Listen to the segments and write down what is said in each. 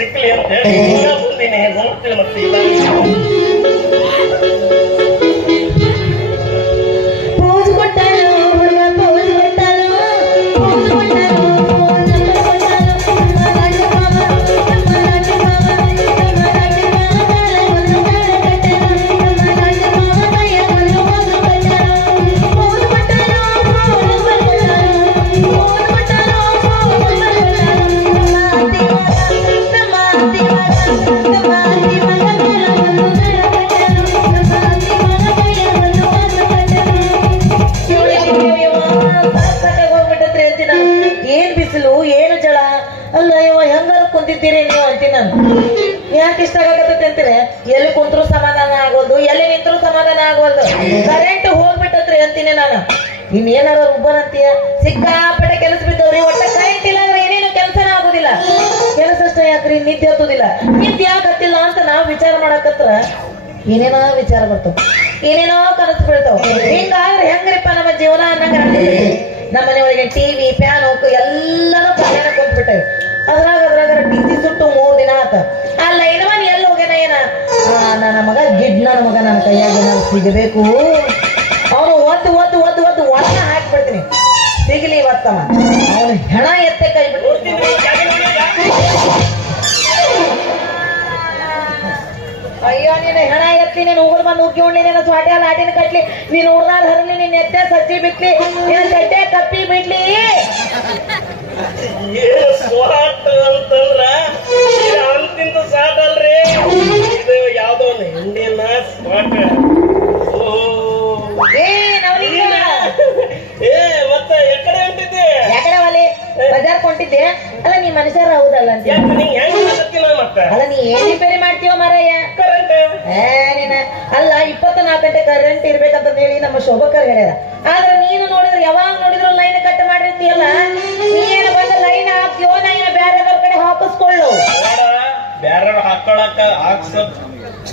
ಸಿಕ್ಕಲಿ ಅಂತ ಹೇಳಿ ಬಂದಿನಿ ನೋಡ್ತೀನಿ ಮತ್ತೆ ಇಲ್ಲ ನೀವು ಅಂತೀನಿ ನಾನು ಯಾಕೆ ಇಷ್ಟ ಆಗತ್ತೆ ಅಂತೀರಿ ಎಲ್ಲಿ ಕುಂತ್ರು ಸಮಾಧಾನ ಆಗೋದು ಎಲ್ಲಿ ನಿಂತರು ಸಮಾಧಾನ ಆಗೋದು ಕರೆಂಟ್ ಹೋಗ್ಬಿಟ್ಟತ್ರಿ ಅಂತೀನಿ ನಾನು ಇನ್ನೇನಾದ್ರು ಒಬ್ಬನಂತೀಯ ಸಿಕ್ಕಾಪಟ್ಟೆ ಕೆಲಸ ಬಿದ್ದವ್ರಿ ಒಟ್ಟ ಕರೆಂಟ್ ಇಲ್ಲ ಅಂದ್ರೆ ಏನೇನು ಕೆಲಸನ ಆಗೋದಿಲ್ಲ ಕೆಲಸ ಅಷ್ಟೇ ಯಾಕ್ರಿ ನಿದ್ದೆ ಹತ್ತೋದಿಲ್ಲ ನಿದ್ದೆ ಯಾಕೆ ಹತ್ತಿಲ್ಲ ಅಂತ ನಾವು ವಿಚಾರ ಮಾಡಕತ್ರ ಏನೇನೋ ವಿಚಾರ ಬರ್ತಾವ ಏನೇನೋ ಕನಸು ಬೀಳ್ತಾವ ಹಿಂಗಾದ್ರೆ ಹೆಂಗ್ರಿಪ್ಪ ನಮ್ಮ ಜೀವನ ಅನ್ನಂಗ ನಮ್ಮ ಮನೆಯೊಳಗೆ ಟಿವಿ ಫ್ಯಾನ್ ಎಲ್ಲಾನು ಕಲ್ಯಾಣ ಕುಂತ್ಬಿಟ್ಟೆ ಅದ್ರಾಗ ಟಿಸಿ ಸುಟ್ಟು 3 ದಿನ ಆತ ಆ ಲೈನವನ್ ಎಲ್ಲಿ ಹೋಗ್ಯಾನ ಏನ ನನ್ನ ಮಗ ಗಿಡ್ ನನ್ನ ಮಗ ನನ್ನ ಕೈಯಾಗ ನಾನು ಸಿಗಬೇಕು ಅವನು ಒದ್ದು ಒಳಗ ಹಾಕ್ಬಿಡ್ತೀನಿ ಸಿಗಲಿ ಇವತ್ತಮ್ಮ ಅವನು ಹೆಣ ಎತ್ತೆ ಕೈ ಬಿಟ್ಟು ಅಯ್ಯೋ ನೀನು ಹೆಣ ಎತ್ತಿ ನೀನು ಉಗುರು ಬಂದು ಉಗ್ಗಿ ನೀನು ಸ್ವಾಟೆ ಲಾಟಿನ ಕಟ್ಲಿ ನೀನು ಉಡ್ದಾರ ಹರಲಿ ನೀನ್ ಎತ್ತೆ ಸಜ್ಜಿ ಬಿಟ್ಲಿ ನೀನು ಗಡ್ಡೆ ಕಪ್ಪಿ ಬಿಡ್ಲಿ ಸ್ವಾಟ್ ಅಂತಂದ್ರ ಅಂತಿಂತ ಸಾಟ್ ಅಲ್ರಿ ಇದು ಯಾವ್ದೋ ಒಂದು ಹಿಂಡಿನ ಸ್ವಾಟ್ ಮತ್ತೆ ಎಕಡೆ ಹೊಂಟಿದ್ದೆ ಯಾಕಡೆ ಅಲ್ಲಿ ಬಜಾರ್ ಕೊಂಡಿದ್ದೆ ಅಲ್ಲ ನೀ ಮನುಷ್ಯರ ಹೌದಲ್ಲ ಅಂತ ಅಲ್ಲ ನೀ ಏನ್ ರಿಪೇರಿ ಮಾಡ್ತೀವ ಮಾರಯ್ಯ ಕರೆಂಟ್ ನೀನ ಅಲ್ಲ 24 ಗಂಟೆ ಕರೆಂಟ್ ಇರ್ಬೇಕಂತ ಹೇಳಿ ನಮ್ಮ ಶೋಭಕರ್ ಹೇಳ್ಯಾರ ಆದ್ರೆ ನೀನು ನೋಡಿದ್ರೆ ಯಾವಾಗ ನೋಡಿದ್ರು ಲೈನ್ ಕಟ್ ಮಾಡಿರ್ತೀಯಲ್ಲ ನೀ ಏನ ಬಂದ ಲೈನ್ ಹಾಕ್ತೀವೋ ನಾ ಏನ ಬ್ಯಾರೆದವ್ರ ಕಡೆ ಹಾಕಿಸ್ಕೊಳ್ಳು ಬ್ಯಾರ ಹಾಕೊಳಕ ಹಾಕ್ಸ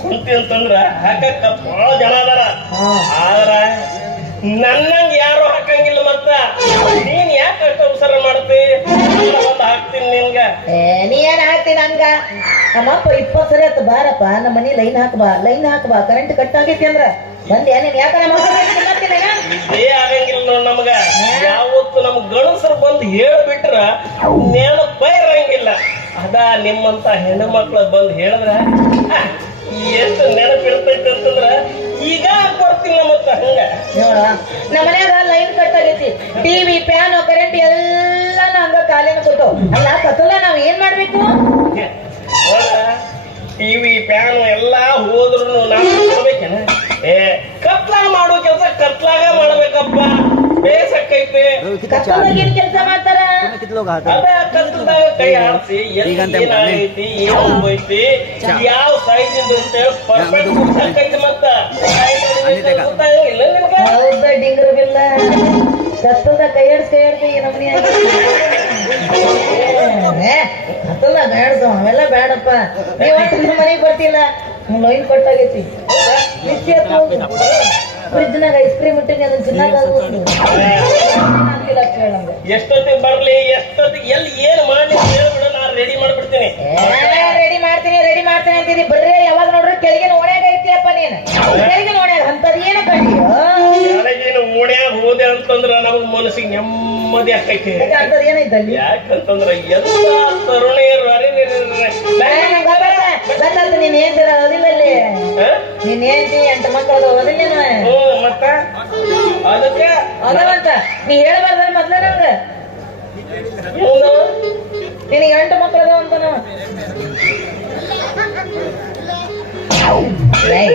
ಕುಂತಿ ಅಂತಂದ್ರ ಹಾಕಕ್ಕ ಬಹಳ ಜನ ಅದಾರ ಆದ್ರ ನನ್ನಂಗ ಯಾರು ಹಾಕಂಗಿಲ್ಲ ಮತ್ತ ನೀನ್ ಯಾಕೆ ಅಷ್ಟ ಅವಸರ ಮಾಡ್ತಿ ಬಂದ್ ಹಾಕ್ತೀನಿ ನಿನ್ಗ ನೀ ಏನ್ ಹಾಕ್ತೀನಿ ಹಂಗ ನಮ್ಮಪ್ಪ 20 ಸರಿ ಆತ ಬಾರಪ್ಪ ನಮ್ಮ ಮನಿ ಲೈನ್ ಹಾಕಬಾ ಕರೆಂಟ್ ಕಟ್ ಆಗೈತಿ ಅಂದ್ರ ಬಂದೆ ನೀನ್ ಯಾಕ ಇದೇ ಆಗಂಗಿಲ್ಲ ನೋಡ್ ನಮಗ ಯಾವತ್ತು ನಮ್ ಗಣಸರು ಬಂದ್ ಹೇಳ್ಬಿಟ್ರ ನೆನಪೇ ಇರಂಗಿಲ್ಲ ಅದ ನಿಮ್ಮಂತ ಹೆಣ್ಣು ಮಕ್ಳು ಬಂದ್ ಹೇಳಿದ್ರ ಎಷ್ಟು ನೆನಪಿರ್ತೈತಿ ಅಂತಂದ್ರ ಈಗ ಕೊಡ್ತೀನಿ ಮತ್ತ ಹಂಗ ನೋಡ ನಮ್ಮ ಮನ್ಯಾಗ ಲೈನ್ ಕಟ್ ಆಗೈತಿ ಟಿವಿ ಫ್ಯಾನ್ ಕರೆಂಟ್ ಎಲ್ಲ ಹಂಗ ಕಾಲಿನ ಕೊಟ್ಟು ಅಲ್ಲ ಕತ್ತಲ ನಾವ್ ಏನ್ ಮಾಡ್ಬೇಕು ಟಿವಿ ಫ್ಯಾನ್ ಎಲ್ಲಾ ಹೋದ್ರು ನಾವು ಕೊಡ್ಬೇಕೇನ ಕತ್ಲ ಮಾಡೋ ಕೆಲಸ ಕತ್ಲಾಗ ಮಾಡ್ಬೇಕಪ್ಪ ಬೇಸಕ್ಕೈತಿ ಕತ್ತಲಾಗ ಕೆಲಸ ಮಾಡ್ತಾರ ಅದ ಕತ್ಲದಾಗ ಕೈ ಆಡಿಸಿ ಏನಾಗೈತಿ ಏನ್ ಹೋಯ್ತಿ ಯಾವ ಸೈಜ್ ಪರ್ಫೆಕ್ಟ್ ಮತ್ತ ಹೌದ ಡಿಂಗ್ರ ಬಿಲ್ಲ ಕತ್ತದ ಕೈ ಆಡ್ಸಿ ನಮ್ಮನೆ ಕತ್ತಲ್ಲ ಬೇಡ್ಸ ಅವೆಲ್ಲ ಬೇಡಪ್ಪ ನೀವ್ ಮನೆಗೆ ಬರ್ತಿಲ್ಲ ಲೈನ್ ಕೊಟ್ಟಾಗೈತಿ ಫ್ರಿಜ್ನಾಗ ಐಸ್ ಕ್ರೀಮ್ ಇಟ್ಟಿನಿ ಅದನ್ನ ಚೆನ್ನಾಗ ಎಷ್ಟೊತ್ತಿಗೆ ಬರ್ಲಿ ಎಷ್ಟೊತ್ತಿಗೆ ಎಲ್ಲಿ ಏನ್ ಮಾಡ್ಲಿ ಹೇಳ್ಬಿಡ ನಾನು ರೆಡಿ ಮಾಡ್ಬಿಡ್ತೀನಿ ರೆಡಿ ಮಾಡ್ತೀನಿ ಅಂತಿದಿ ಬರ್ರಿ ಯಾವಾಗ ನೋಡ್ರಿ ಕೆಳಗಿನ ಓಣ್ಯಾಗ ಐತಿಯಪ್ಪ ನೀನ್ ಕೆಳಗಿನ ಓಣ್ಯಾಗ ಅಂತದ್ ಏನು ಕಂಡಿಯೋ ಕೆಳಗಿನ ಓಣ್ಯಾಗ ಹೋದೆ ಅಂತಂದ್ರ ನಮಗ್ ಮನಸ್ಸಿಗೆ ನೆಮ್ಮದಿ ಆಕೈತಿ ಅಂತದ್ ಏನೈತಲ್ಲಿ ಯಾಕಂತಂದ್ರ ಎಲ್ಲ ತರುಣಿಯರು ಗೊತ್ತಾಯ್ತು ನೀನ್ ಏನ್ತೀರ ಅದಿಲ್ಲ ಅಲ್ಲಿ ನೀನ್ ಏನ್ತಿ 8 ಮಕ್ಕಳು ಅದಿಲ್ಲ ಮತ್ತ ಅದಕ್ಕೆ ಅದವಂತ ನೀ ಹೇಳಬಾರ್ದ ಮೊದ್ಲ ನಮ್ಗ ನಿನಗೆ 8 ಮಕ್ಕಳು ಅದಾವ ಅಂತ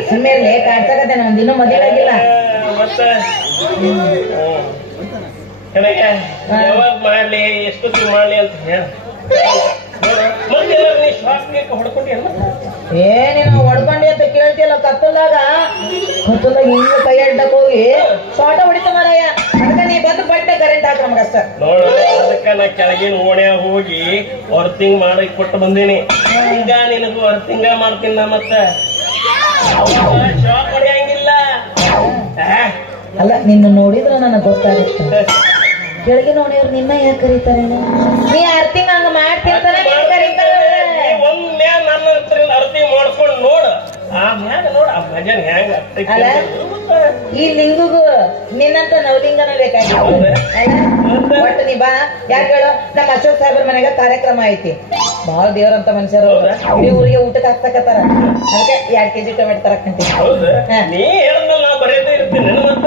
ಸುಮ್ಮನೆ ಕಾಡ್ಸಕತ್ತೆ ನಮ್ದು ಇನ್ನೂ ಮದುವೆ ಆಗಿಲ್ಲ ಮತ್ತೆ ಯಾವಾಗ ಮಾಡ್ಲಿ ಎಷ್ಟೊತ್ತಿಗೆ ಮಾಡ್ಲಿ ಅಂತ ಹೇಳ ಏನೇನು ಹೊಡ್ಕೊಂಡಿ ಅಂತ ಕೇಳ್ತಿಯಲ್ಲ ಕತ್ತಲಾಗ ಹಿಂಗ ಕೈ ಅಡ್ಡಕ್ ಹೋಗಿ ಶಾಟ ಹೊಡಿತ ಮಾರಾಯ ಅದಕ್ಕೆ ನೀ ಬಂದು ಬಟ್ಟೆ ಕರೆಂಟ್ ಹಾಕ ನಮಗಷ್ಟ ನೋಡು ಅದಕ್ಕ ನಾ ಕೆಳಗಿನ ಓಣ್ಯಾಗ ಹೋಗಿ ವರ್ತಿಂಗ್ ಮಾಡಕ್ ಕೊಟ್ಟು ಬಂದೀನಿ ಈಗ ನಿನಗೂ ವರ್ತಿಂಗ ಮಾಡ್ತೀನಿ ನಾ ಮತ್ತೆ ಶಾಕ್ ಹೊಡಿಯಂಗಿಲ್ಲ ಅಲ್ಲ ನಿನ್ನ ನೋಡಿದ್ರೆ ನನಗೆ ಗೊತ್ತಾಗುತ್ತೆ ಕೆಳಗಿನ ಓಣಿಯವ್ರು ನಿನ್ನ ಯಾಕೆ ಕರೀತಾರೆ ನೀ ಅರ್ತಿಂಗ್ ಹಂಗ ಮಾಡ್ತಿರ್ತಾರೆ ಒಂದ್ ಆಮ್ಯಾಗ ನೋಡ ಆ ಭಜನ್ ಹೆಂಗ ಅಲ್ಲ? ಈ ಲಿಂಗುಗೂ ನಿನ್ನಂತ ನವಲಿಂಗನ ಬೇಕಾಗಿತ್ತು ಅಲ್ಲ? ಒಟ್ಟು ನೀ ಬಾ. ಯಾಕೆ ಹೇಳು, ನಮ್ಮ ಅಶೋಕ್ ಸಾಹೇಬ್ರ ಮನೆಗ ಕಾರ್ಯಕ್ರಮ ಐತಿ. ಬಾಳ ದೇವ್ರಂತ ಮನುಷ್ಯರು ಇಡೀ ಊರಿಗೆ ಊಟಕ್ಕೆ ಹಾಕ್ತಕತ್ತಾರ. ಅದಕ್ಕೆ 2 kg ಟೊಮೆಟೊ ತರಕಂತೀನಿ. ನೀ ಹೇಳಿದ್ಮೇಲೆ ನಾ ಬರೆಯದೇ ಇರ್ತೀನಿ ಮತ್ತ.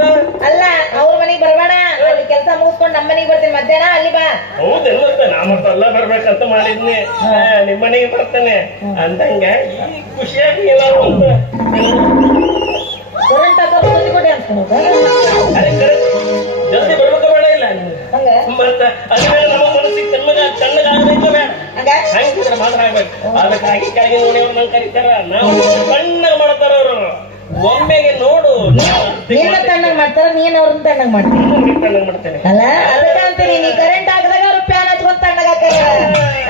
ಅಲ್ಲ, ಅವ್ರ ಮನೆಗ್ ಬರ್ಬೇಡ, ಅಲ್ಲಿ ಕೆಲಸ ಮುಗಿಸ್ಕೊಂಡು ನಮ್ಮ ಮನೆಗೆ ಬರ್ತೀನಿ ಮಧ್ಯಾಹ್ನ. ಅಲ್ಲಿ ಬಾ. ಹೌದೇನ್ ಮತ್ತೆ ನಾ ಮತ್ತೆ ಅಲ್ಲ ಬರ್ಬೇಕಂತ ಮಾಡಿದ್ನಿ. ನಿಮ್ ಮನೆಗೆ ಬರ್ತೇನೆ ಅಂದಂಗ ಈ ಖುಷಿಯಾಗಿ ಏನಾದ್ರು ಒಂದು ಕರೆಂಟ್ ಹಾಕೋದು ಕೊಡಿ ಅನ್ಸ್ಕೊಳೋದ ಜಲ್ದಿ ಬರ್ಬೇಕ ಬೇಡ ಇಲ್ಲ ಹಂಗ ಮತ್ತ ಅದ್ರ ನಮ್ಮ ಮನಸ್ಸಿಗೆ ತಣ್ಣಗಾಗಬೇಕು ಬೇಡ ಹಂಗ ಹಂಗಿದ್ರೆ ಮಾತ್ರ ಆಗ್ಬೇಕು. ಅದಕ್ಕಾಗಿ ಕೆಳಗೆ ನೋಡಿ ಅವ್ರು ನಂಗೆ ಕರೀತಾರ, ನಾವು ತಣ್ಣಗ ಮಾಡ್ತಾರ ಅವರು. ಒಮ್ಮೆಗೆ ನೋಡು ನೀನ ತಣ್ಣಗ್ ಮಾಡ್ತಾರ, ನೀನ್ ಅವ್ರನ್ನ ತಣ್ಣಗ್ ಮಾಡ್ತೀನಿ ತಣ್ಣಗ ಮಾಡ್ತೇನೆ ಅಲ್ಲ? ಅದಕ್ಕೆ ಅಂತೀನಿ, ನೀ ಕರೆಂಟ್ ಹಾಕಿದಾಗ ಅವ್ರು ಫ್ಯಾನ್ ಹಚ್ಕೊಂಡ್ ತಣ್ಣಗ್ ಹಾಕ್ತಾರ.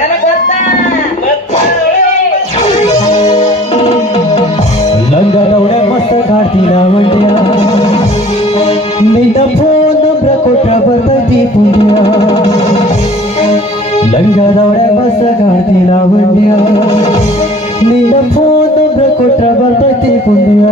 ನನಗ್ ಗೊತ್ತಾ? ಲಂಗದವಡೆ ಮಸ್ತ ಕಾಡ್ತೀನ ಮಂಡ್ಯ, ನಿನ್ನ ಫೋನ್ ನಂಬರ್ ಕೊಟ್ಟ ಬರ್ತೈತಿ ಪುಣ್ಯ. ಲಂಗದವಡೆ ಮಸ್ತ ಕಾಡ್ತೀನ ಮಂಡ್ಯ, ನಿನ್ನ ಫೋನ್ ನಂಬರ್ ಕೊಟ್ಟ ಬರ್ತೈತಿ ಪುಣ್ಯ.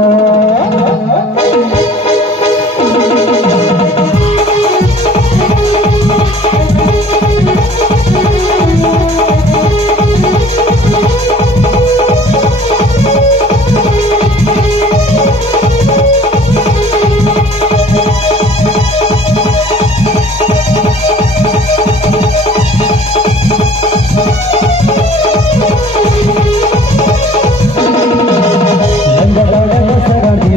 ಲಂಗದವಡೆ ಮಸ್ತ ಕಾಡ್ತೀನ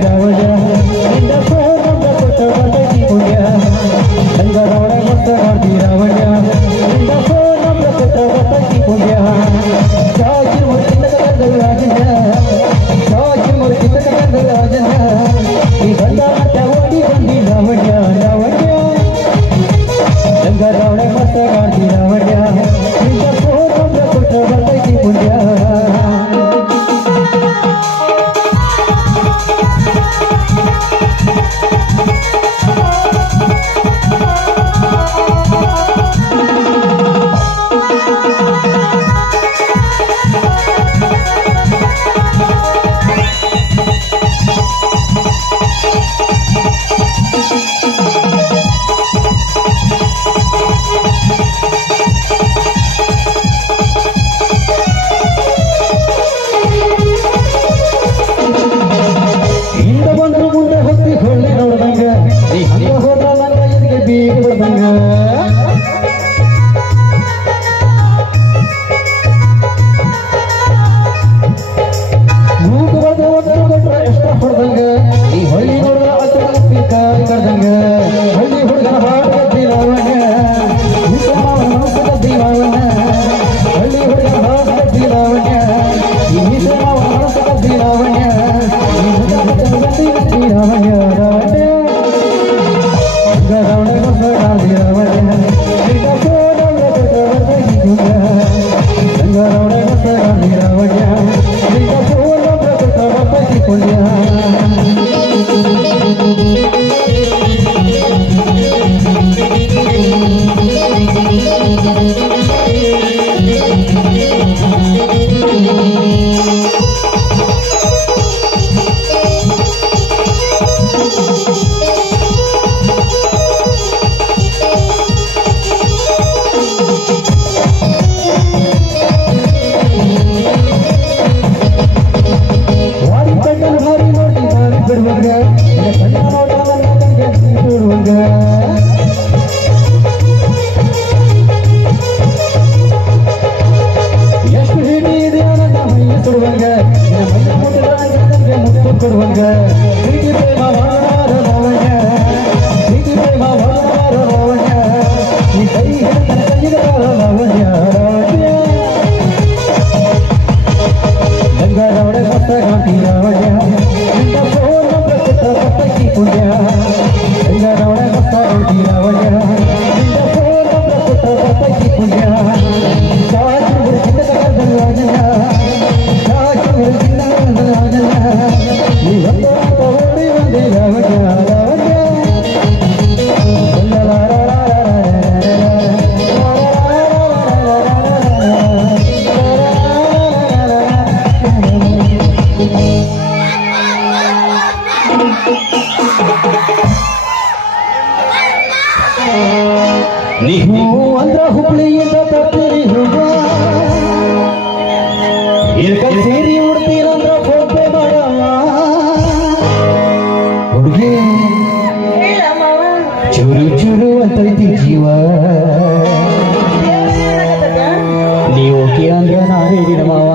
ಅಂದ್ರ ನಾನೇ ನಿನ್ನ ಮಾವ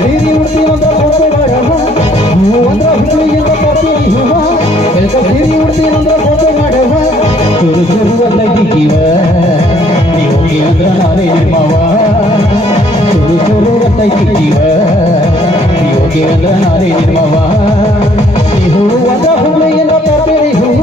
ಬೀರಿ ಉಡ್ತಿ ಅಂತ ಫೋಟೋ ಮಾಡವ ನೀವು ಅಂದ್ರ ಹುಡುಗಿಯಿಂದ ಬರ್ತೀವಿ ಹೂವ ಎಲ್ಕ ಬೀರಿ ಉಡ್ತಿ ಅಂತ ಫೋಟೋ ಮಾಡವ ಚುರು ಚುರು ಅಂತ ಗಿಕ್ಕಿವ ನೀವು ಅಂದ್ರ ನಾನೇ ಮಾವ ಚುರು ಚುರು ಅಂತ ಗಿಕ್ಕಿವ ನೀವು ಅಂದ್ರ ನಾನೇ ಮಾವ ನೀವು ಅಂದ್ರ ಹುಡುಗಿಯಿಂದ ಬರ್ತೀವಿ ಹೂವ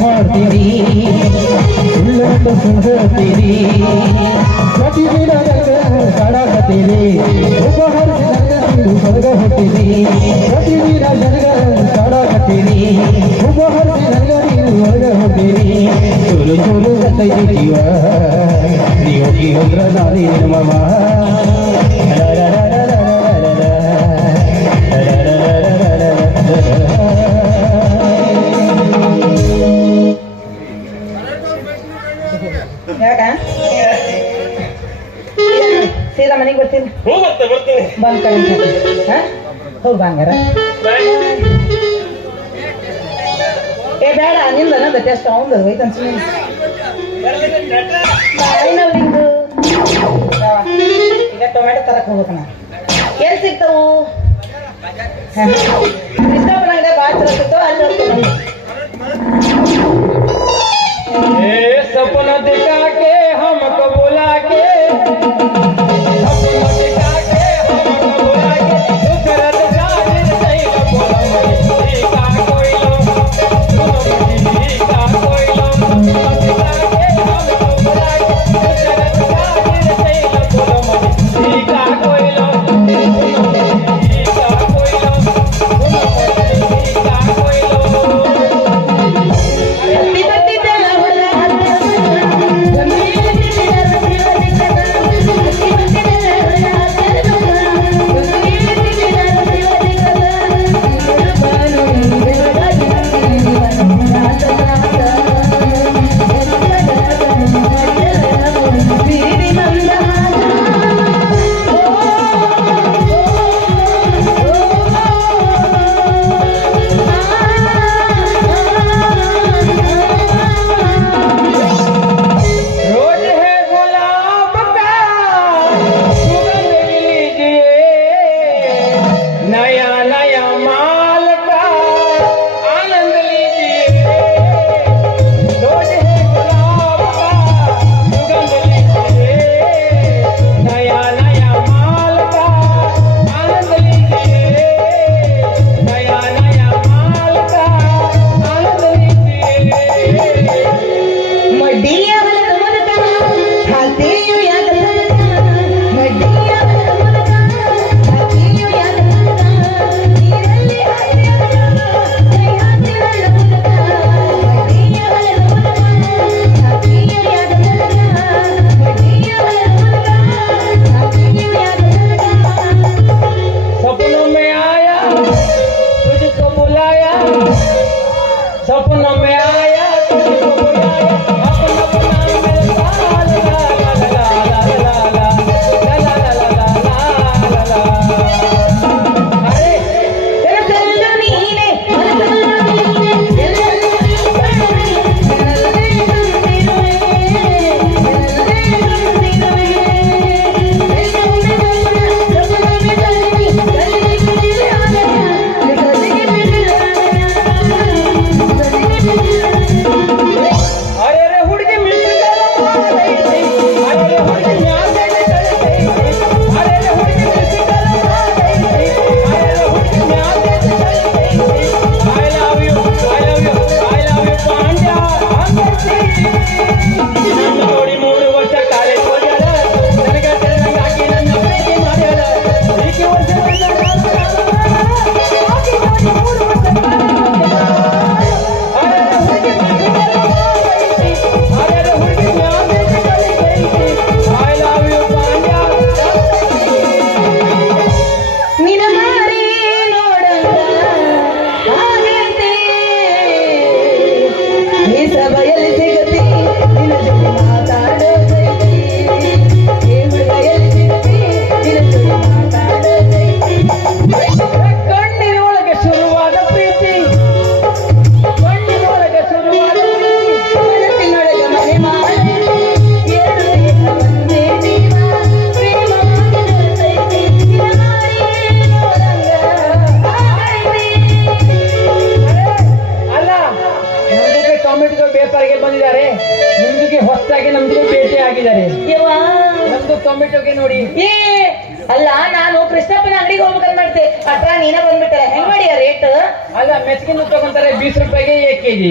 ಮಾಡ್ತೀರಿ ಸುಳ್ಳಂತ ಸುಳ್ತೀರಿ ಪ್ರತಿದಿನ ಕಾಡಾಕತ್ತೀರಿ ಒಬ್ಬ ಹರಿಸಿ ಹೊರಗ ಹೋಗ್ತೀರಿ ಪ್ರತಿದಿನ ಜನಗ ಕಾಡಾಕತ್ತೀರಿ ಒಬ್ಬ ಹರಿಸಿ ನೀನು ಹೊರಗ ಹೋಗ್ತೀರಿ ಚೂರು ಚೂರು ಕತ್ತೈತಿ ಜೀವ ನೀವು ಹೋದ್ರ ನಾನೇ ಮಾಮ ಯಾಕ ಸೀದಾ ಮನೆಗೆ ಬರ್ತೀನಿ ಬರ್ತೀನಿ ಬಂದ್ ಕಡೆ ಹೋಗಿ ಬಂಗಾರ ಏ ಬೇಡ ನಿಂದ ನಂದ ಟೆಸ್ಟ್ ಅವಂದ ಹೋಯ್ತು ಅನ್ಸುತ್ತೆ ನಿಂದು ಈಗ ಟೊಮ್ಯಾಟೊ ತರಕ್ ಹೋಗ್ಬೇಕ ನಾ ಎಲ್ಲಿ ಸಿಗ್ತಾವು ಕೃಷ್ಣಪ್ಪನ ಅಂಗಡಿ ಭಾಳ ಚಲೋ ಸಿಗ್ತಾವ ಅಲ್ಲಿ ಹೋಗ್ತಾವ सपना दिखा के हमको बुला के सपना दिखा के हमको बुला के दूसरत जाने सही न बोला मुझे का कोई लो का कोई लो सपना दिखा के हमको बुला के दूसरत जाने सही न बोला मुझे का कोई लो का कोई लो का कोई लो ಆಗಿದ್ದಾರೆ. ಯವ್ವಾ. ನಮ್ದು ಟೊಮೆಟೊಗೆ ನೋಡಿ. ಏ ಅಲ್ಲ, ನಾನು ಕೃಷ್ಣಪ್ಪನ ಅಂಗಡಿಗೆ ಹೋಗ್ಬೇಕಂತ ಮಾಡ್ತೆ, ಅಟ್ರ ನೀನ ಬಂದ್ಬಿಟ್ಟೆ. ಹೆಂಗ್ ಮಾಡಿಯ ರೇಟ್? ಅಲ್ಲ, ಮೆಚ್ಚಿನ ತಗೊಂತಾರೆ 20 ರೂಪಾಯಿಗೆ 1 ಕೆಜಿ.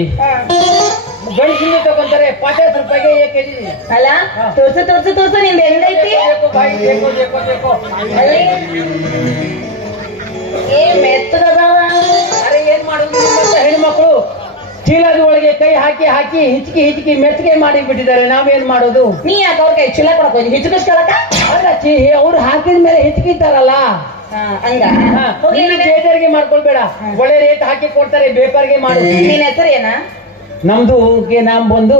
ಗಂಡಸಿನ ತಗೊಂತಾರೆ 50 ರೂಪಾಯಿಗೆ 1 ಕೆಜಿ. ಅಲ್ಲ, ತೋರ್ಸು ತೋರ್ಸು ತೋರ್ಸು, ನಿಂದ ಹೆಂಗೈತಿ? ಅಲ್ಲಿ ಏ ಮೆತ್ತಗದಾವ. ಅರೆ ಏನ್ ಮಾಡುದು ನಿಮ್ಮಂತ ಹೆಣ್ಮಕ್ಳು ಚೀಲದ ಒಳಗೆ ಕೈ ಹಾಕಿ ಹಾಕಿ ಹಿಚ್ಕಿ ಮೆತ್ತಿಗೆ ಮಾಡಿ ಬಿಟ್ಟಿದ್ದಾರೆ. ನಾವೇನ್ ಮಾಡೋದು? ನೀ ಯಾಕೆ ಅವ್ರ ಕೈ ಚೀಲ ಕೊಡಕ್ ಹೋಗಿ ಹಿಚ್ಕಿಸ್ಕೊಳಕ? ಅಲ್ಲ ಅವ್ರು ಹಾಕಿದ ಮೇಲೆ ಹಿಚ್ಕಿತಾರಲ್ಲ, ಹಂಗ ಹೋಗ್ಲಿ. ಬೇಜಾರಿಗೆ ಮಾಡ್ಕೊಳ್ಬೇಡ. ಒಳ್ಳೆ ರೇಟ್ ಹಾಕಿ ಕೊಡ್ತಾರೆ, ಬೇಪಾರಿಗೆ ಮಾಡು. ನಿನ್ ಹೆಸರು ಏನ? ನಮ್ದು ನಾಮ್ ಬಂದು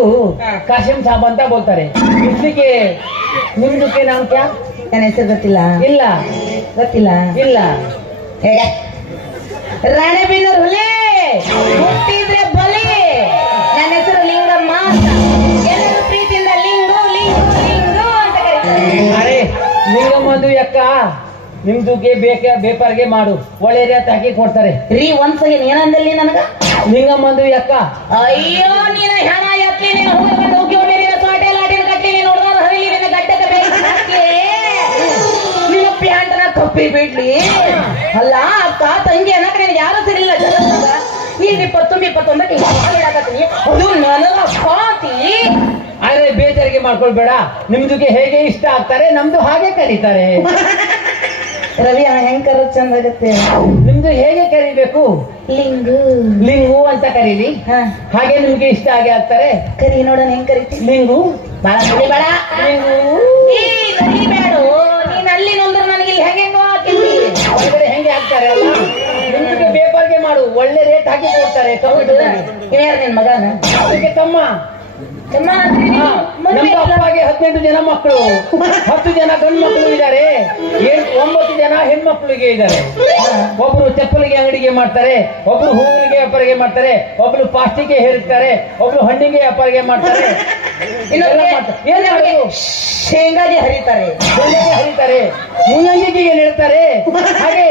ಕಾಶಿಂ ಸಾಬ್ ಅಂತ ಬೋಲ್ತಾರೆ. ಇಸ್ಲಿಕ್ಕೆ ನಿಮ್ದಕ್ಕೆ ನಾಮ್ ಕ್ಯಾ? ನನ್ನ ಹೆಸರು ಗೊತ್ತಿಲ್ಲ. ಇಲ್ಲ ಗೊತ್ತಿಲ್ಲ. ಇಲ್ಲ. ಹೇಗ ರಾಣೆಬೆನ್ನೂರು ಹುಲಿ ಹುಟ್ಟಿದ್ರೆ ಬಲಿ. ನನ್ನ ಹೆಸರು ಲಿಂಗಮ್ಮ ಅಂತ. ಎಲ್ಲರೂ ಪ್ರೀತಿಯಿಂದ ಲಿಂಗು ಲಿಂಗು ಲಿಂಗು ಅಂತ ಕರೀತಾರೆ. ಅರೆ ನಿಂಗಮ್ಮಂದು ಅಕ್ಕ ನಿಮ್ದುಗೆ ಬೇಪಾರಿಗೆ ಮಾಡು, ಒಳ್ಳೆ ರೇಟ್ ಹಾಕಿ ಕೊಡ್ತಾರೆ. ರೀ ಒಂದ್ ಸಲ ಏನಂದಲ್ಲಿ ನನಗ? ನಿಂಗಮ್ಮಂದು ಅಕ್ಕ. ಅಯ್ಯೋ ನೀನ ಹೆಣ ಎತ್ತಿ ನೀನು ಹೋಗಿ ನೀನು ಸೋಟೆ ಲಾಟಿನ ಕಟ್ಟಿ ನೀನು ಹುಡುಗರ ಹರಿಲಿ ನಿನ್ನ ಗಡ್ಡಕ್ಕೆ ಬೇಕು ನಿನ್ನ ಪ್ಯಾಂಟನ ಕಪ್ಪಿ ಬಿಡ್ಲಿ. ಅಲ್ಲ ಅಕ್ಕ ತಂಗಿ ಅನ್ನಕ್ಕೆ ನಿನಗೆ ಯಾರು ಸರಿಯಿಲ್ಲ ಜಗತ್ತಾಗ. ಈಗ 21 ಇಡಕತ್ತೀನಿ, ಅದು ನನಗ ಪಾತಿ. ಆದ್ರೆ ಬೇಜಾರಿಗೆ ಮಾಡ್ಕೊಳ್ಬೇಡ. ನಿಮ್ದುಗೆ ಹೇಗೆ ಇಷ್ಟ ಆಗ್ತಾರೆ, ನಮ್ದು ಹಾಗೆ ಕರೀತಾರೆ. ರವಿ ಹೆಂಗ್ ಕರ ಚಂದ ಆಗತ್ತೆ. ನಿಮ್ದು ಹೇಗೆ ಕರಿಬೇಕು? ಲಿಂಗು ಲಿಂಗು ಅಂತ ಕರೀಲಿ. ಹಾಗೆ ನಿಮ್ಗೆ ಇಷ್ಟ ಆಗಿ ಆಗ್ತಾರೆ. ಕರಿ ನೋಡೋಣ ಹೆಂಗ್ ಕರಿತಿ. ಲಿಂಗು ಬಾಳ ಬೇಡ. ಲಿಂಗು ಬೇಡ. ನೀನ್ ಅಲ್ಲಿ ನೊಂದ್ರೆ ನನಗೆ ಇಲ್ಲಿ ಹೆಂಗೆಂಗೋ ಹಾಕಿದ್ವಿ. ಹೊರಗಡೆ ಹೆಂಗೆ ಆಗ್ತಾರೆ ಅಲ್ಲ. ನಿಮ್ಗೆ ಬೇಪಾರಿಗೆ ಮಾಡು, ಒಳ್ಳೆ ರೇಟ್ ಹಾಕಿ ಕೊಡ್ತಾರೆ. ಇನ್ಯಾರು ನಿನ್ ಮಗನ? ಅದಕ್ಕೆ ತಮ್ಮ. ನಮ್ದು ಅಪ್ಪಗೆ 18 ಜನ ಮಕ್ಕಳು, 10 ಜನ ಗಂಡು ಮಕ್ಕಳು ಇದ್ದಾರೆ, 9 ಜನ ಹೆಣ್ಮಕ್ಳಿಗೆ ಇದ್ದಾರೆ. ಒಬ್ರು ಚಪ್ಪಲಿಗೆ ಅಂಗಡಿಗೆ ಮಾಡ್ತಾರೆ, ಒಬ್ರು ಹೂವಿಗೆ ವ್ಯಾಪಾರಿಗೆ ಮಾಡ್ತಾರೆ, ಒಬ್ರು ಪಾಸ್ಟಿಗೆ ಹೇರುತ್ತಾರೆ, ಒಬ್ರು ಹಣ್ಣಿಗೆ ವ್ಯಾಪಾರಿಗೆ ಮಾಡ್ತಾರೆ. ಏನ್ ಮಾಡೋದು? ಶೇಂಗಾಗೆ ಹರಿತಾರೆ, ಶೇಂಗಾಗೆ ಹರಿತಾರೆ, ಮುಳ್ಳಂಗಿಗೆ ನೆಡ್ತಾರೆ. ಹಾಗೆ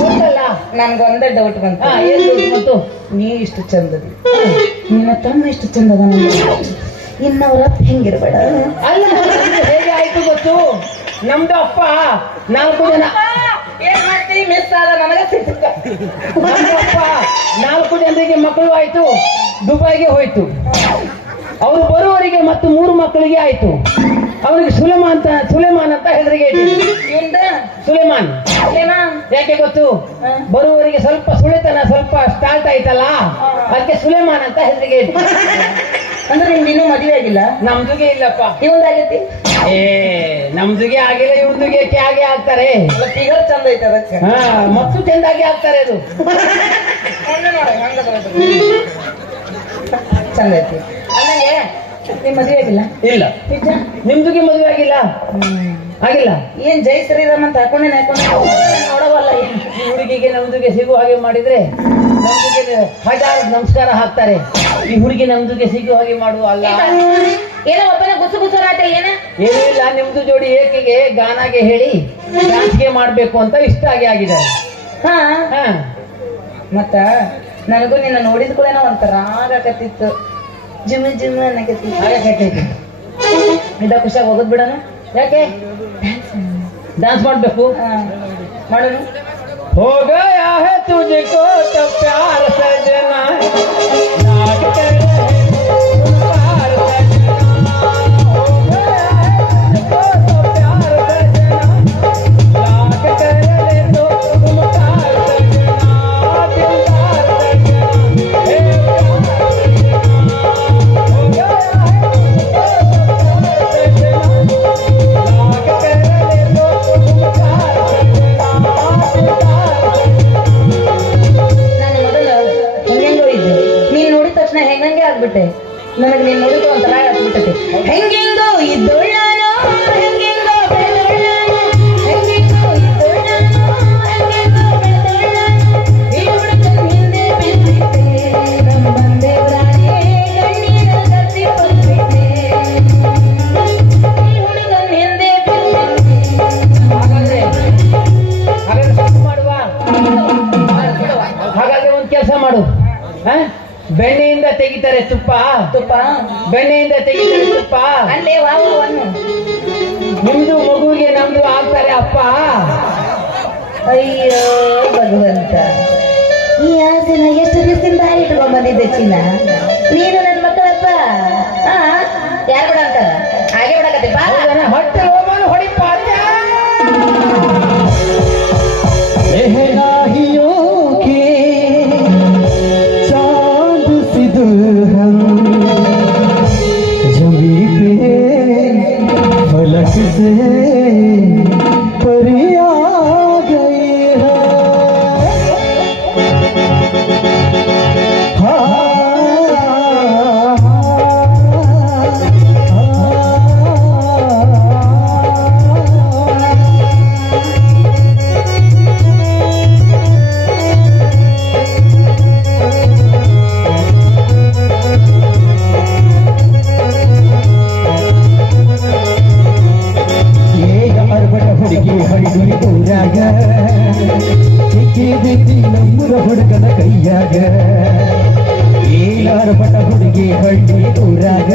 ಗೊತ್ತಲ್ಲ. ನನ್ಗೊಂದೇ ಡೌಟ್ ಬಂತು. ಬಂತು? ನೀ ಇಷ್ಟು ಚಂದದಿ, ನಿನ್ನ ತಮ್ಮ ಇಷ್ಟು ಚಂದದ, ಇನ್ನವ್ರ ಹೆಂಗಿರ್ಬೇಡ. ಅಲ್ಲ, ಹೇಗೆ ಆಯ್ತು ಗೊತ್ತು? ನಮ್ದು ಅಪ್ಪ 4 ಜನ. ಏನ್ ಮಾಡ್ತೀವಿ? ಮಿಸ್ ಆದ ನನಗ ಸಿಕ್ಕ. ನಮ್ದು ಅಪ್ಪ 4 ಜನರಿಗೆ ಮಕ್ಕಳು ಆಯ್ತು, ದುಬೈಗೆ ಹೋಯ್ತು. ಅವರು ಬರುವವರಿಗೆ ಮತ್ತು 3 ಮಕ್ಕಳಿಗೆ ಆಯ್ತು. ಅವನಿಗೆ ಸುಲೇಮಾನ್ ಅಂತ ಹೆಸರಿಗೆ ಸುಲೇಮಾನ್. ಯಾಕೆ ಗೊತ್ತು? ಬರುವವರಿಗೆ ಸ್ವಲ್ಪ ಸುಳಿತನ ಸ್ವಲ್ಪ ಸ್ಟಾರ್ಟ್ ಆಯ್ತಲ್ಲ, ಅದಕ್ಕೆ ಸುಲೇಮಾನ್ ಅಂತ ಹೆಸರಿಗೆ. ಅಂದ್ರೆ ನಿಮ್ದು ಇನ್ನೂ ಮದುವೆ ಆಗಿಲ್ಲ? ನಮ್ದುಗೆ ಇಲ್ಲಪ್ಪ. ಇವಂದಾಗೈತಿ? ನಮ್ದುಗೆ ಆಗಿಲ್ಲ, ಇವಂದುಗೆ ಹಾಗೆ ಆಗ್ತಾರೆ. ಫಿಗರ್ ಚಂದ ಐತೆ ಅದಕ್ಕೆ. ಮತ್ತು ಚೆಂದಾಗಿ ಆಗ್ತಾರೆ. ಅದು ಚಂದ ಐತಿ. ಅನ್ನಂಗೆ ನಿಮ್ ಮದುವೆ ಆಗಿಲ್ಲ? ಇಲ್ಲ. ನಿಮ್ದುಗೆ ಮದುವೆ ಆಗಿಲ್ಲ? ಆಗಿಲ್ಲ. ಏನ್ ಜೈ ಶ್ರೀರಾಮ್ ಅಂತ ಹಾಕೊಂಡೆ ನೋಡವಲ್ಲ. ಈ ಹುಡುಗಿಗೆ ನಮ್ದುಗೆ ಸಿಗುವ ಹಾಗೆ ಮಾಡಿದ್ರೆ ನಮ್ದುಗೆ 1000 ನಮಸ್ಕಾರ ಹಾಕ್ತಾರೆ. ಈ ಹುಡುಗಿ ನಮ್ದುಗೆ ಸಿಗುವ ಹಾಗೆ ಮಾಡುವ ಅಲ್ಲ. ಏನೋ ಒಬ್ಬನ ಗುಸು ಗುಸು ಆಟ ಏನೂ ಇಲ್ಲ. ನಿಮ್ದು ಜೋಡಿ ಏಕೆಗೆ ಗಾನಾಗೆ ಹೇಳಿ ಡಾನ್ಸ್ಗೆ ಮಾಡ್ಬೇಕು ಅಂತ ಇಷ್ಟ ಆಗಿದ್ದಾರೆ. ಮತ್ತ ನನಗೂ ನಿನ್ನ ನೋಡಿದ ಕೂಡ ಒಂಥರ ಆಗಕತ್ತಿತ್ತು, ಜಿಮ್ ಜಿಮ್ ಅನ್ನಕತ್ತಿತ್ತು. ಇದ ಖುಷಿಯಾಗಿ ಹೋಗೋದ್ ಬಿಡೋಣ. ಯಾಕೆ डांस ಮಾಡಬೇಕು ಮಾಡೋಣ. हो गया है तुझको तो प्यार सजना लाग कर रहे प्यार सजना हो गया है तुझको तो प्यार सजना लाग कर रहे तो तुम प्यार सजना दिलदार सजना हे प्यार सजना हो गया है तुझको तो प्यार सजना लाग कर रहे तो तुम प्यार ಹೆಂಗಂಗೆ ಆಗ್ಬಿಟ್ಟೆ. ನನಗೆ ನೀನ್ ನೋಡಿದ್ರು ಒಂಥರ ಆಗ್ಬಿಟ್ಟೈತಿ. ಹೆಂಗೆಂಗೋ ಇದ್ದೊಳ್ಳಾನೋ ಹೆಂಗೆಂಗೋ ಬೆಳೆದೊಳ್ಳಾನೋ ಹೆಂಗೆಂಗೋ ಇದ್ದೊಳ್ಳಾನೋ ಹೆಂಗೆಂಗೋ ಬೆಳೆದೊಳ್ಳಾನೋ ಈ ಹುಡುಗನ ಹಿಂದೆ ಬಿದ್ದಿದ್ದೆ ನಮ್ಮ ಬಂದೆ ಬ್ರಾಣೆ ಕಣ್ಣೀರ ಕತ್ತಿ ಬಂದ್ಬಿಟ್ಟೆ ಈ ಹುಡುಗನ ಹಿಂದೆ ಹಾಗಾದ್ರೆ ಶುರು ಮಾಡುವ. ಹಾಗಾದ್ರೆ ಒಂದ್ ಕೆಲಸ ಮಾಡು, ಬೆಣ್ಣೆಯಿಂದ ತೆಗಿ ತೆಗಿತಾರೆ ತುಪ್ಪ, ತುಪ್ಪ ಬೆಣ್ಣೆಯಿಂದ ತೆಗಿತಾರೆ ತುಪ್ಪ. ಅಲ್ಲೇ ವಾವನ್ನು ನಿಮ್ದು ಮಗುವಿಗೆ ನಮ್ದು ಆಗ್ತಾರೆ ಅಪ್ಪ. ಅಯ್ಯೋ ಭಗವಂತ, ಈ ಆಸೆನ ಎಷ್ಟು ದಿವಸದಿಂದ ಇಟ್ಕೊಂಡ್ ಬಂದಿದ್ದೆ ಚಿನ್ನ. ನೀನು ನನ್ನ ಮಕ್ಕಳಪ್ಪ. ಯಾರು ಬಿಡ ಅಂತಾರ ಹಾಗೆ ಬಿಡಕತ್ತಿ ಬಾ. ಹೊಟ್ಟೆ ಹೋಮನ ಹೊಡಿಪ एहनाहियों के चांद सी दुल्हन जमी पे फलक से परी आ गई है. ನಮ್ಮೂರ ಹುಡುಗನ ಕೈಯಾಗ ಏನಾರ ಪಟ ಹುಡುಗಿ ಹಳ್ಳಿ ಊರಾಗ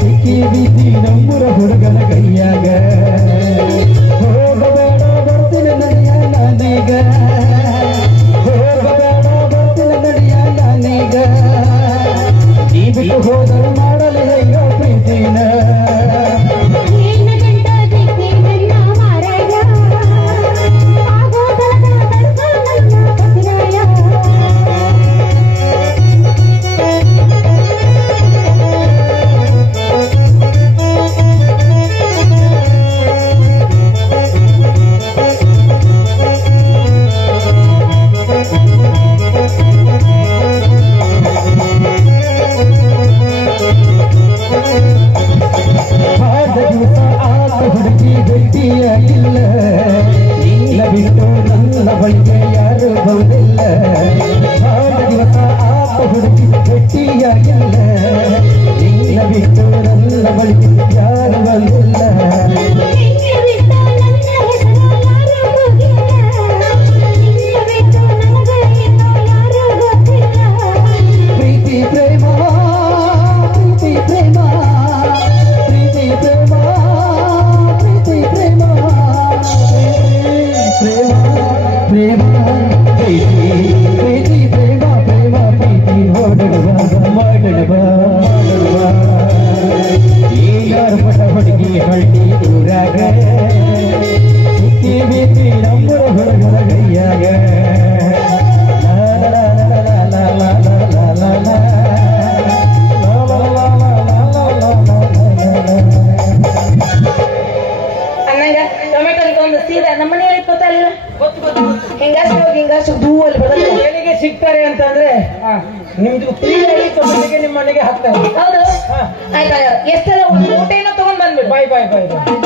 ಸಿಕ್ಕಿದ್ದೀತಿ ನಮ್ಮೂರ ಹುಡುಗನ ಕೈಯಾಗ. ಹೋಗಬೇಡ ಬರ್ತೀನಿ ನಡೆಯ ನಾನೀಗ, ಹೋಗಬೇಡ ಬರ್ತೀನಿ ನಡೆಯ ನಾನೀಗ, ನೀ ಬಿಟ್ಟು ಹೋದರು ಮಾಡಲಿ ಅಯ್ಯೋ ಪ್ರೀತಿನ. ಹುಡುಗಿ ಭೇಟಿಯಾಗಿಲ್ಲ, ನಿನ್ನ ಬಿಟ್ಟು ನನ್ನ ಬಳಿಗೆ ಯಾರು ಬಂದಿಲ್ಲ. ಭಾಳ ದಿವಸ ಆತ ಹುಡುಗಿ ಭೇಟಿಯಾಗಿಲ್ಲ, ನಿನ್ನ ಬಿಟ್ಟು ನನ್ನ ಬಳಿಗೆ ಯಾರು ಬಂದಿಲ್ಲ. ಪ್ರೀತಿ ಪ್ರೇಮ ಪ್ರೀತಿ ಪ್ರೇಮ ಪ್ರೀತಿ ಪ್ರೇಮ ಪ್ರೇಮ ಪ್ರೇಮ ಪ್ರೀತಿ ಪ್ರೀತಿ ಪ್ರೇಮ ಪ್ರೇಮ ಪ್ರೀತಿ ಹೊರಡುವ ಮಾಡುವ ಯಾರ ಪಟ ಹುಡುಗಿ ಹಳ್ಳಿ ಊರಾಗ ಸಿಕ್ಕಿ ಬೀತಿ ನಮ್ಮೂರ ಹುಡುಗರ ಕೈಯಾಗ. ನಮ್ಮನೆ ಇಪ್ಪತ್ತಲ್ಲ ಹಿಂಗಾಸು ದೂ ಅಲ್ಲಿ ಬರೋದು ಎಲ್ಲಿಗೆ ಸಿಗ್ತಾರೆ ಅಂತಂದ್ರೆ ನಿಮ್ದು ಫ್ರೀ ಟೊಮೆಟೊಗೆ ನಿಮ್ಮ ಮನೆಗೆ ಹಾಕ್ತಾರೆ. ಹೌದು ಆಯ್ತಾ, ಎಷ್ಟೆಲ್ಲ ಒಂದು ಊಟೇನೋ ತಗೊಂಡ್ ಬಂದ್ಬಿಡು. ಬಾಯ್ ಬಾಯ್ ಬಾಯ್ ಬಾಯ್.